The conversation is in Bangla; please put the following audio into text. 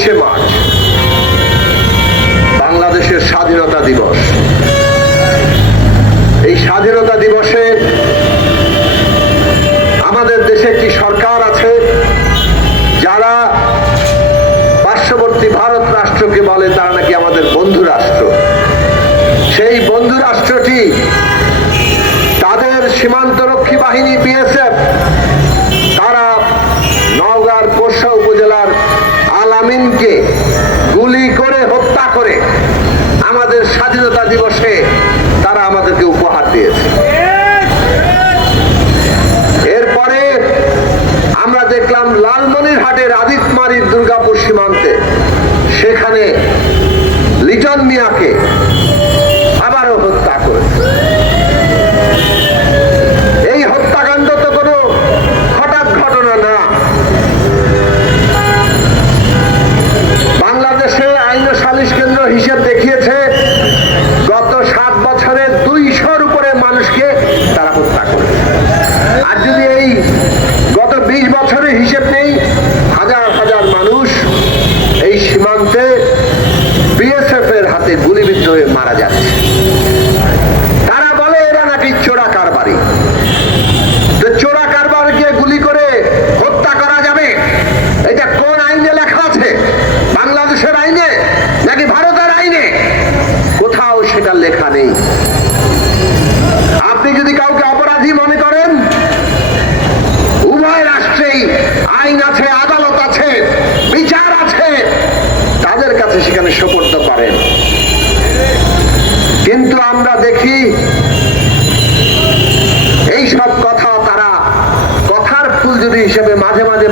তেইশে মার্চ, বাংলাদেশের স্বাধীনতা দিবস। এই স্বাধীনতা দিবসে আমাদের দেশে একটি সরকার আছে, যারা পার্শ্ববর্তী ভারত রাষ্ট্রকে বলে তারা নাকি আমাদের বন্ধু রাষ্ট্র। সেই বন্ধু রাষ্ট্রটি তাদের সীমান্তরক্ষী বাহিনী, বিএসএফ দিয়েছে এরপরে আমরা দেখলাম লালমনিরহাটের আদিতমারির দুর্গাপুর সীমান্তে। সেখানে লিটন মিয়াকে আবারও হত্যা করেছে। এই হত্যাকাণ্ড তো কোনো হঠাৎ ঘটনা না। বাংলাদেশে আইন সালিশ কেন্দ্র হিসেব দেখিয়েছে গত সাত বছরে দুইশোর উপরে মানুষকে তারা হত্যা করেছে আর যদি এই গত বিশ বছরের হিসেব নেই হাজার হাজার মানুষ এই সীমান্তে বিএসএফ এর হয়ে মারা যাচ্ছে। তারা বলে, এরা নাকি চোরা কারবারি। চোরা কারবারকে গুলি করে হত্যা করা যাবে? এটা কোন আইনে লেখা আছে? বাংলাদেশের আইনে নাকি ভারতের আইনে? কোথাও সেটা লেখা নেই। আপনি যদি কাউকে অপরাধী মনে করেন, উভয় রাষ্ট্রেই আইন আছে, আদালত আছে, বিচার আছে, তাদের কাছে সেখানে সোপর্দ করেন। কিন্তু আমরা দেখি এই সব কথা তারা কথার ফুল যদি হিসেবে মাঝে মাঝে